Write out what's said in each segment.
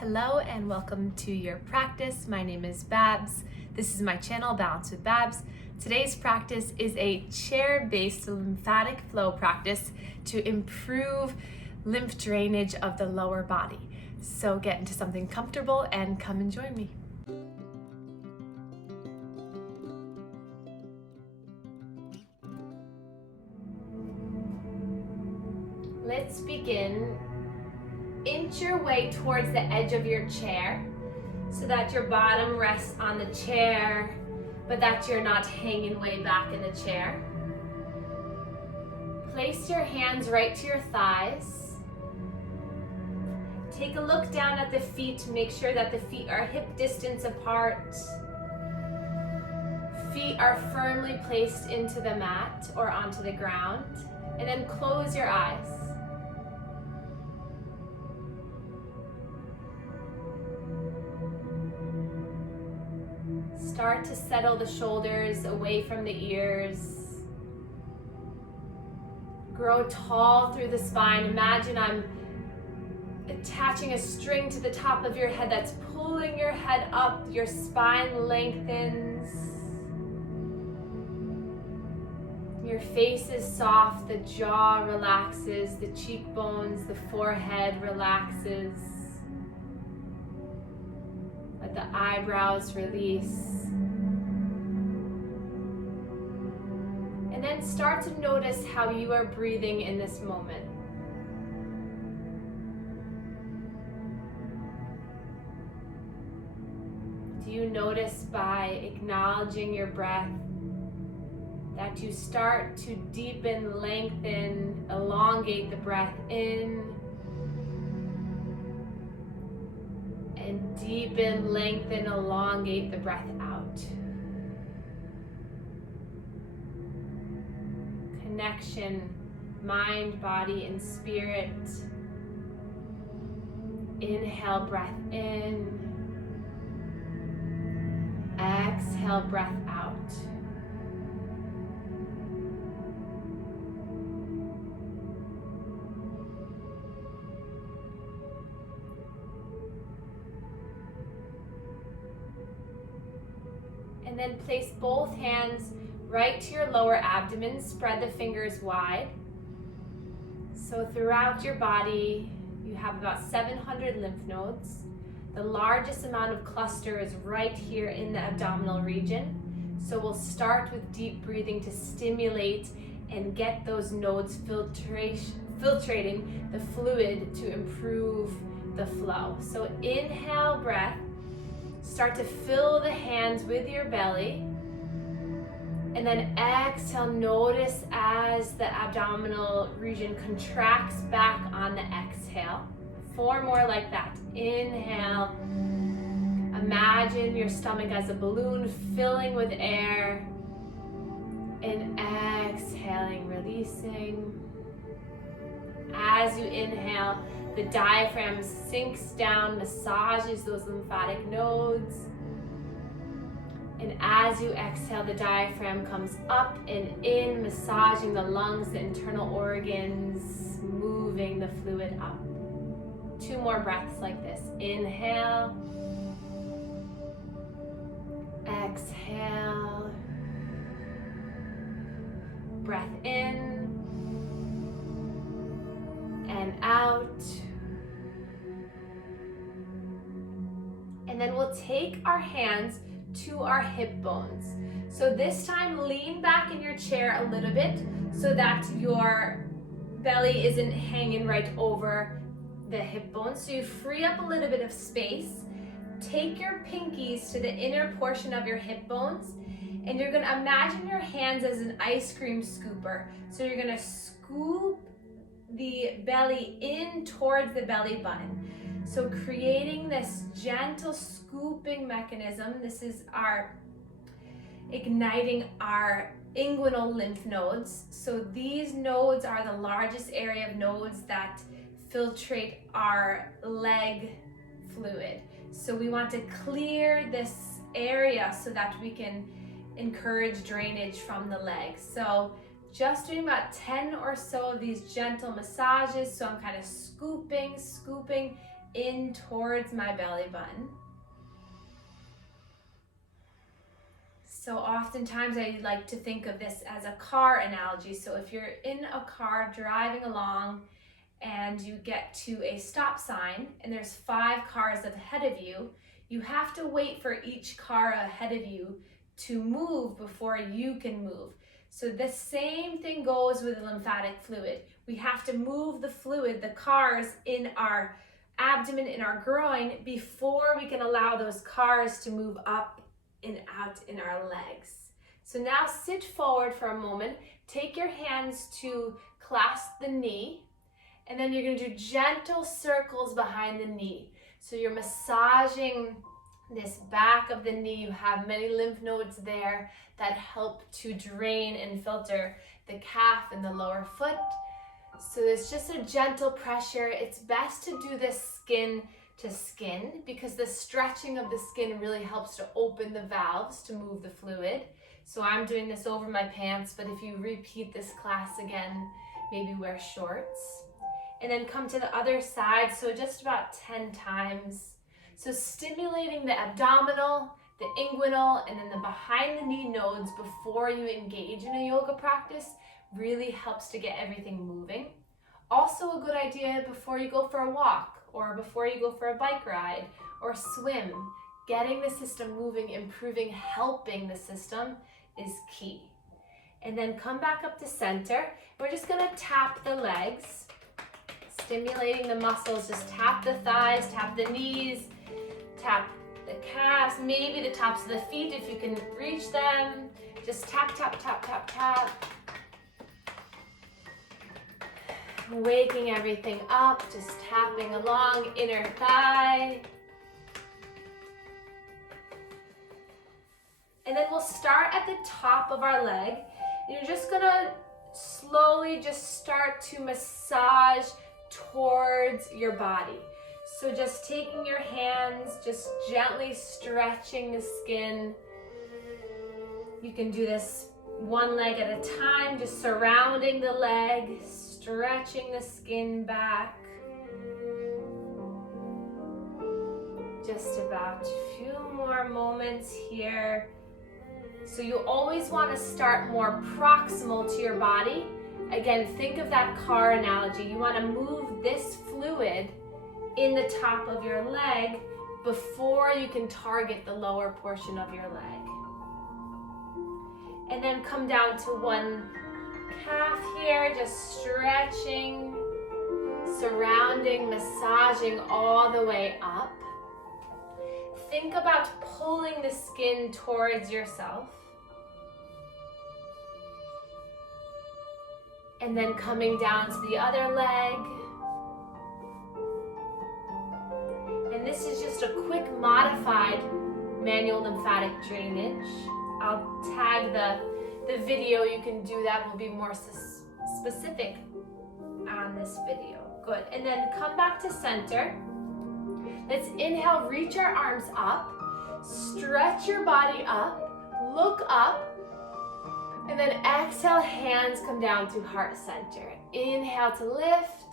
Hello and welcome to your practice. My name is Babz. This is my channel, Balance with Babz. Today's practice is a chair-based lymphatic flow practice to improve lymph drainage of the lower body. So get into something comfortable and come and join me. Let's begin. Inch your way towards the edge of your chair so that your bottom rests on the chair, but that you're not hanging way back in the chair. Place your hands right to your thighs. Take a look down at the feet to make sure that the feet are hip distance apart. Feet are firmly placed into the mat or onto the ground, and then close your eyes. Start to settle the shoulders away from the ears. Grow tall through the spine. Imagine I'm attaching a string to the top of your head that's pulling your head up. Your spine lengthens. Your face is soft. The jaw relaxes. The cheekbones, the forehead relaxes. Let the eyebrows release. And then start to notice how you are breathing in this moment. Do you notice by acknowledging your breath that you start to deepen, lengthen, elongate the breath in, and deepen, lengthen, elongate the breath out. Connection, mind, body, and spirit. Inhale, breath in. Exhale, breath out. And then place both hands right to your lower abdomen. Spread the fingers wide. So throughout your body, you have about 700 lymph nodes. The largest amount of cluster is right here in the abdominal region. So we'll start with deep breathing to stimulate and get those nodes filtrating the fluid to improve the flow. So inhale, breath. Start to fill the hands with your belly. And then exhale, notice as the abdominal region contracts back on the exhale. 4 more like that. Inhale. Imagine your stomach as a balloon filling with air. And exhaling, releasing. As you inhale, the diaphragm sinks down, massages those lymphatic nodes. And as you exhale, the diaphragm comes up and in, massaging the lungs, the internal organs, moving the fluid up. 2 more breaths like this. Inhale. Exhale. Breath in. And out. And then we'll take our hands to our hip bones. So this time lean back in your chair a little bit so that your belly isn't hanging right over the hip bones. So you free up a little bit of space. Take your pinkies to the inner portion of your hip bones, and you're gonna imagine your hands as an ice cream scooper. So you're gonna scoop the belly in towards the belly button. So creating this gentle scooping mechanism. This is our igniting our inguinal lymph nodes. So these nodes are the largest area of nodes that filtrate our leg fluid. So we want to clear this area so that we can encourage drainage from the legs. So just doing about 10 or so of these gentle massages. So I'm kind of scooping, in towards my belly button. So oftentimes I like to think of this as a car analogy. So if you're in a car driving along and you get to a stop sign and there's 5 cars ahead of you, you have to wait for each car ahead of you to move before you can move. So the same thing goes with the lymphatic fluid. We have to move the fluid, the cars in our abdomen, in our groin, before we can allow those cars to move up and out in our legs. So now sit forward for a moment. Take your hands to clasp the knee, and then you're going to do gentle circles behind the knee. So you're massaging this back of the knee. You have many lymph nodes there that help to drain and filter the calf and the lower foot. So it's just a gentle pressure. It's best to do this skin to skin because the stretching of the skin really helps to open the valves to move the fluid. So I'm doing this over my pants, but if you repeat this class again, maybe wear shorts. And then come to the other side, so just about 10 times. So stimulating the abdominal, the inguinal, and then the behind the knee nodes before you engage in a yoga practice really helps to get everything moving. Also a good idea before you go for a walk or before you go for a bike ride or swim. Getting the system moving, improving, helping the system is key. And then come back up to center. We're just gonna tap the legs, stimulating the muscles. Just tap the thighs, tap the knees, tap the calves, maybe the tops of the feet if you can reach them. Just tap, tap, tap, tap, tap. Waking everything up, just tapping along, inner thigh. And then we'll start at the top of our leg. And you're just gonna slowly just start to massage towards your body. So just taking your hands, just gently stretching the skin. You can do this one leg at a time, just surrounding the leg, stretching the skin back. Just about a few more moments here. So you always want to start more proximal to your body. Again, think of that car analogy. You want to move this fluid in the top of your leg before you can target the lower portion of your leg. And then come down to one calf here, just stretching, surrounding, massaging all the way up. Think about pulling the skin towards yourself. And then coming down to the other leg. And this is just a quick modified manual lymphatic drainage. I'll tag the video. You can do that. We'll be more specific on this video. Good. And then come back to center. Let's inhale, reach our arms up, stretch your body up, look up, and then exhale, hands come down to heart center. Inhale to lift,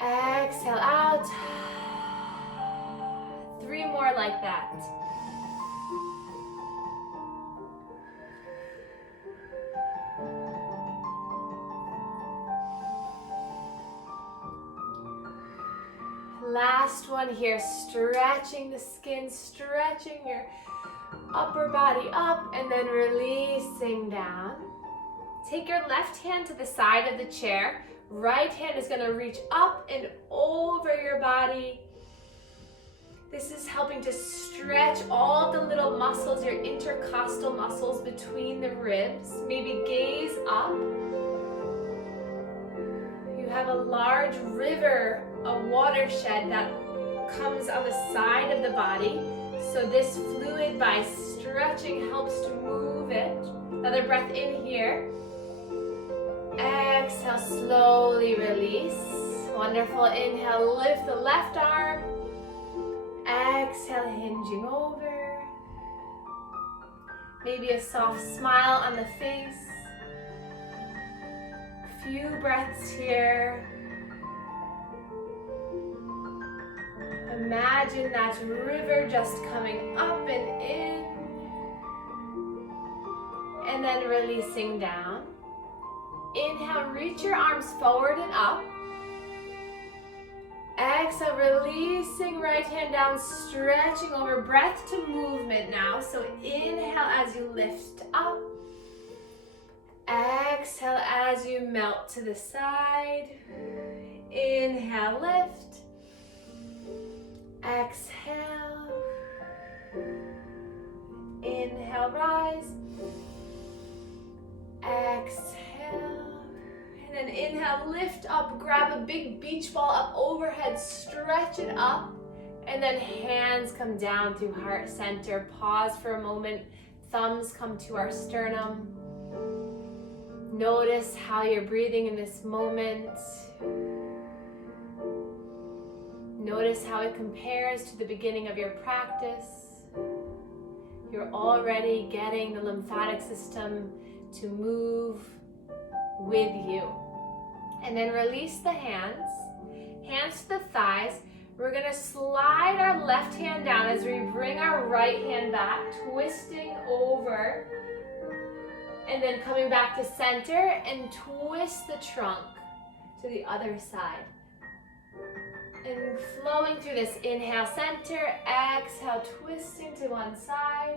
exhale out. 3 more like that. Last one here, stretching the skin, stretching your upper body up, and then releasing down. Take your left hand to the side of the chair. Right hand is going to reach up and over your body. This is helping to stretch all the little muscles, your intercostal muscles between the ribs. Maybe gaze up. You have a large river, a watershed that comes on the side of the body. So this fluid, by stretching, helps to move it. Another breath in here. Exhale, slowly release. Wonderful. Inhale, lift the left arm. Exhale, hinging over. Maybe a soft smile on the face. Few breaths here. Imagine that river just coming up and in. And then releasing down. Inhale, reach your arms forward and up. Exhale, releasing right hand down, stretching over, breath to movement now. So inhale as you lift up. Exhale as you melt to the side. Inhale, lift. Exhale. Inhale, rise. Exhale. And then inhale, lift up, grab a big beach ball up overhead, stretch it up. And then hands come down through heart center. Pause for a moment. Thumbs come to our sternum. Notice how you're breathing in this moment. Notice how it compares to the beginning of your practice. You're already getting the lymphatic system to move with you. And then release the hands. Hands to the thighs. We're going to slide our left hand down as we bring our right hand back, twisting over. And then coming back to center and twist the trunk to the other side. And flowing through this, inhale, center, exhale, twisting to one side.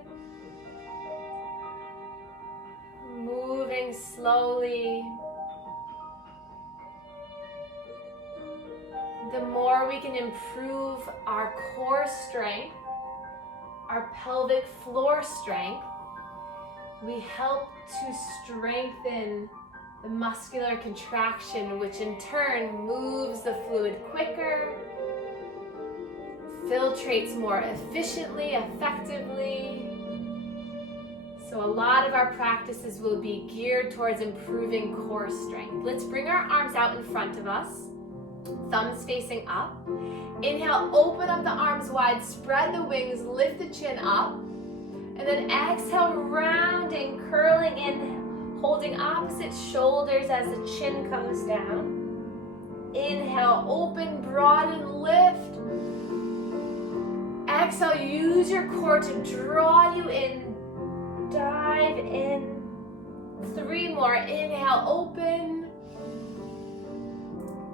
Moving slowly. The more we can improve our core strength, our pelvic floor strength, we help to strengthen the muscular contraction, which in turn moves the fluid quicker, filtrates more efficiently, effectively. So a lot of our practices will be geared towards improving core strength. Let's bring our arms out in front of us, thumbs facing up. Inhale, open up the arms wide, spread the wings, lift the chin up. And then exhale, rounding, curling in, holding opposite shoulders as the chin comes down. Inhale, open, broaden, lift. Exhale, use your core to draw you in, dive in. 3 more, inhale, open.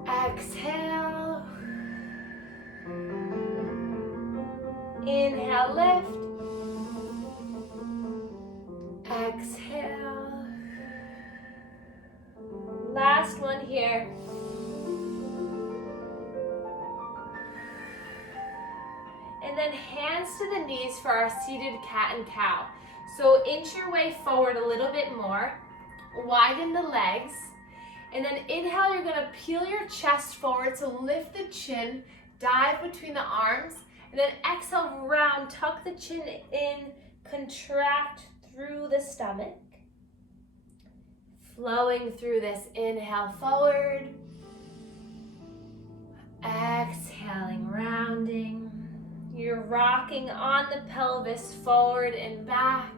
Exhale. Inhale, lift. Exhale. Last one here. And then hands to the knees for our seated cat and cow. So inch your way forward a little bit more. Widen the legs. And then inhale, you're gonna peel your chest forward, so lift the chin, dive between the arms. And then exhale, round, tuck the chin in, contract through the stomach. Flowing through this, inhale forward. Exhaling, rounding. You're rocking on the pelvis forward and back.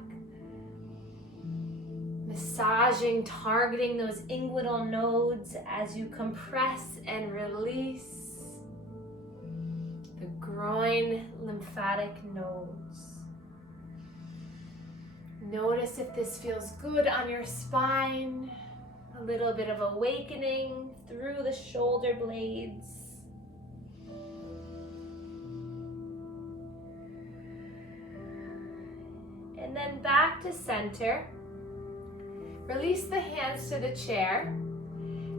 Massaging, targeting those inguinal nodes as you compress and release the groin lymphatic nodes. Notice if this feels good on your spine. A little bit of awakening through the shoulder blades. And then back to center. Release the hands to the chair.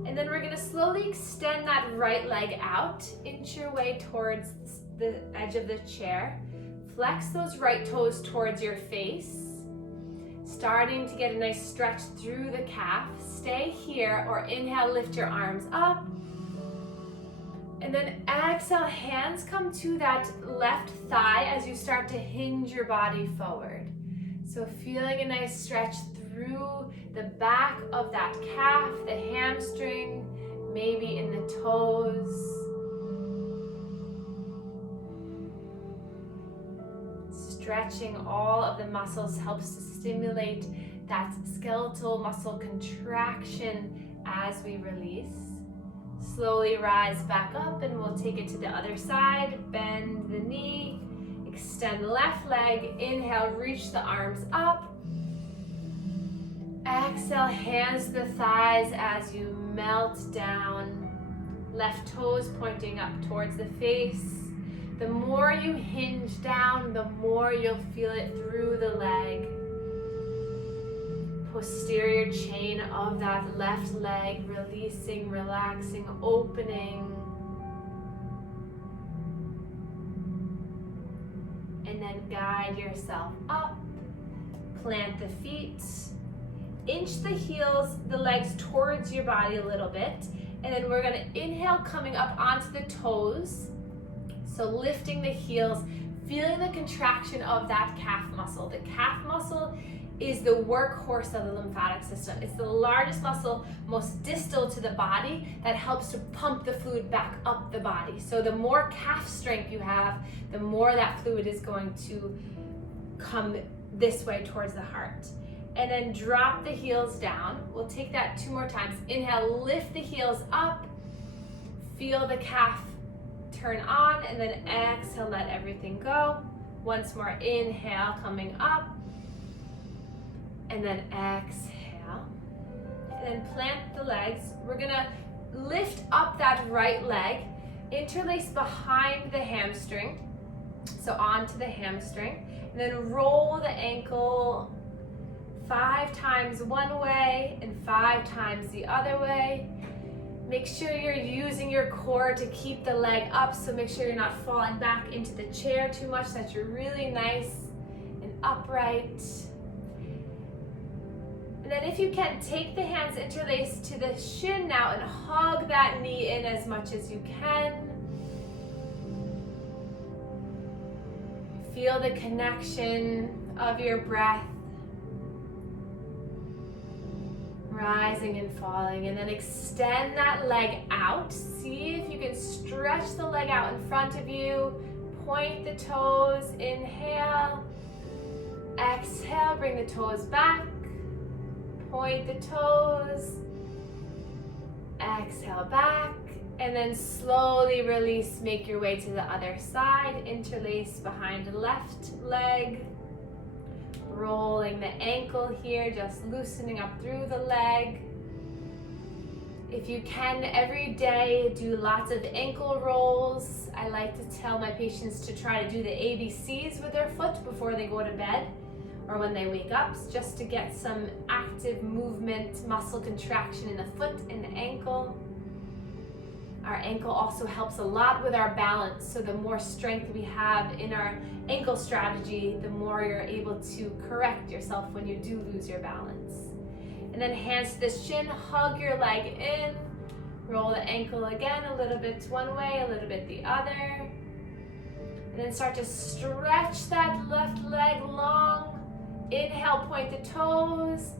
And then we're going to slowly extend that right leg out. Inch your way towards the edge of the chair. Flex those right toes towards your face. Starting to get a nice stretch through the calf. Stay here or inhale, lift your arms up. And then exhale, hands come to that left thigh as you start to hinge your body forward. So feeling a nice stretch through the back of that calf, the hamstring, maybe in the toes. Stretching all of the muscles helps to stimulate that skeletal muscle contraction as we release. Slowly rise back up and we'll take it to the other side. Bend the knee, extend left leg. Inhale, reach the arms up. Exhale, hands to the thighs as you melt down. Left toes pointing up towards the face. The more you hinge down, the more you'll feel it through the leg. Posterior chain of that left leg, releasing, relaxing, opening. And then guide yourself up. Plant the feet. Inch the heels, the legs towards your body a little bit. And then we're gonna inhale, coming up onto the toes. So lifting the heels, feeling the contraction of that calf muscle. The calf muscle is the workhorse of the lymphatic system. It's the largest muscle, most distal to the body, that helps to pump the fluid back up the body. So the more calf strength you have, the more that fluid is going to come this way towards the heart. And then drop the heels down. We'll take that 2 more times. Inhale, lift the heels up. Feel the calf turn on, and then exhale, let everything go. Once more, inhale, coming up. And then exhale. And then plant the legs. We're gonna lift up that right leg, interlace behind the hamstring. So onto the hamstring. And then roll the ankle 5 times one way and 5 times the other way. Make sure you're using your core to keep the leg up, so make sure you're not falling back into the chair too much, that you're really nice and upright. And then if you can, take the hands interlaced to the shin now and hug that knee in as much as you can. Feel the connection of your breath. Rising and falling, and then extend that leg out. See if you can stretch the leg out in front of you. Point the toes, inhale. Exhale, bring the toes back. Point the toes. Exhale back, and then slowly release, make your way to the other side. Interlace behind the left leg. Rolling the ankle here, just loosening up through the leg. If you can, every day do lots of ankle rolls. I like to tell my patients to try to do the ABCs with their foot before they go to bed or when they wake up, just to get some active movement, muscle contraction in the foot and the ankle. Our ankle also helps a lot with our balance, so the more strength we have in our ankle strategy, the more you're able to correct yourself when you do lose your balance. And then hands to the shin, hug your leg in, roll the ankle again, a little bit one way, a little bit the other. And then start to stretch that left leg long. Inhale, point the toes.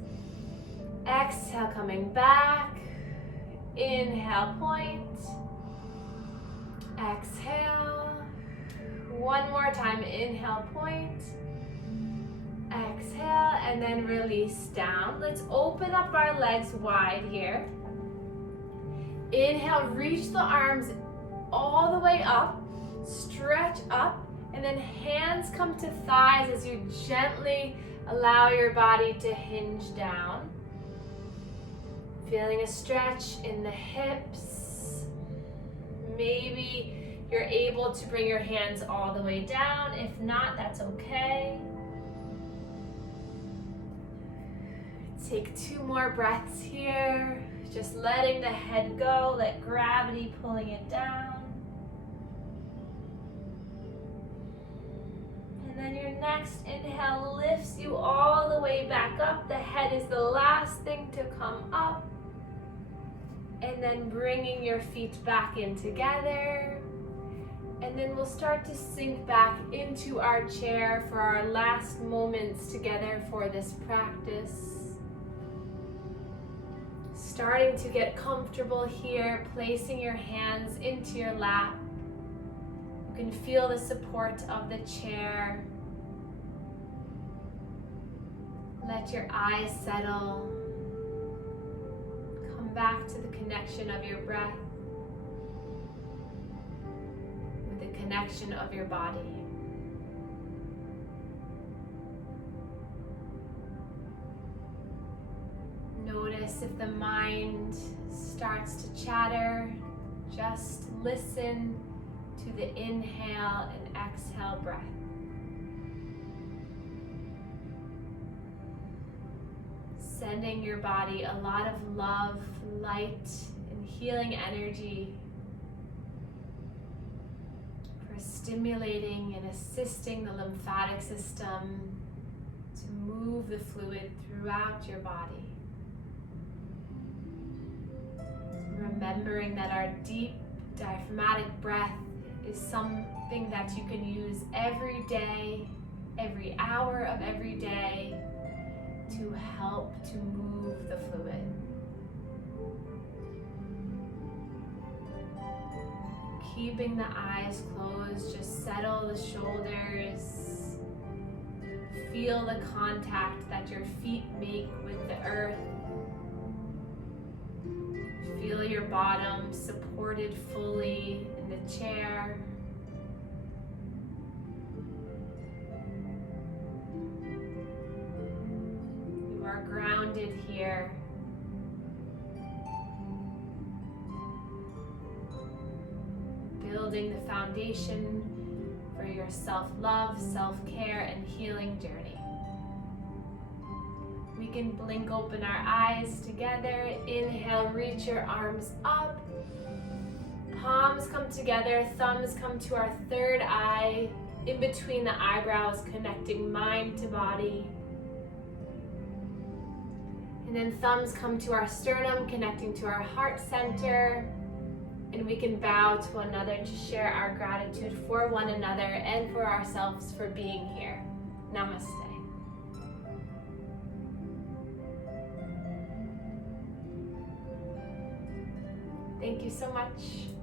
Exhale, coming back. Inhale, point. Exhale. One more time, inhale, point. Exhale, and then release down. Let's open up our legs wide here. Inhale, reach the arms all the way up. Stretch up, and then hands come to thighs as you gently allow your body to hinge down. Feeling a stretch in the hips. Maybe you're able to bring your hands all the way down. If not, that's okay. Take 2 more breaths here. Just letting the head go, let gravity pulling it down. And then your next inhale lifts you all the way back up. The head is the last thing to come up. And then bringing your feet back in together. And then we'll start to sink back into our chair for our last moments together for this practice. Starting to get comfortable here, placing your hands into your lap. You can feel the support of the chair. Let your eyes settle. Come back to the connection of your breath. connection of your body. Notice if the mind starts to chatter, just listen to the inhale and exhale breath. Sending your body a lot of love, light, and healing energy for stimulating and assisting the lymphatic system to move the fluid throughout your body. Remembering that our deep diaphragmatic breath is something that you can use every day, every hour of every day to help to move the fluid. Keeping the eyes closed, just settle the shoulders. Feel the contact that your feet make with the earth. Feel your bottom supported fully in the chair. You are grounded here. Building the foundation for your self-love, self-care, and healing journey. We can blink open our eyes together. Inhale, reach your arms up. Palms come together, thumbs come to our third eye, in between the eyebrows, connecting mind to body. And then thumbs come to our sternum, connecting to our heart center. And we can bow to one another to share our gratitude for one another and for ourselves for being here. Namaste. Thank you so much.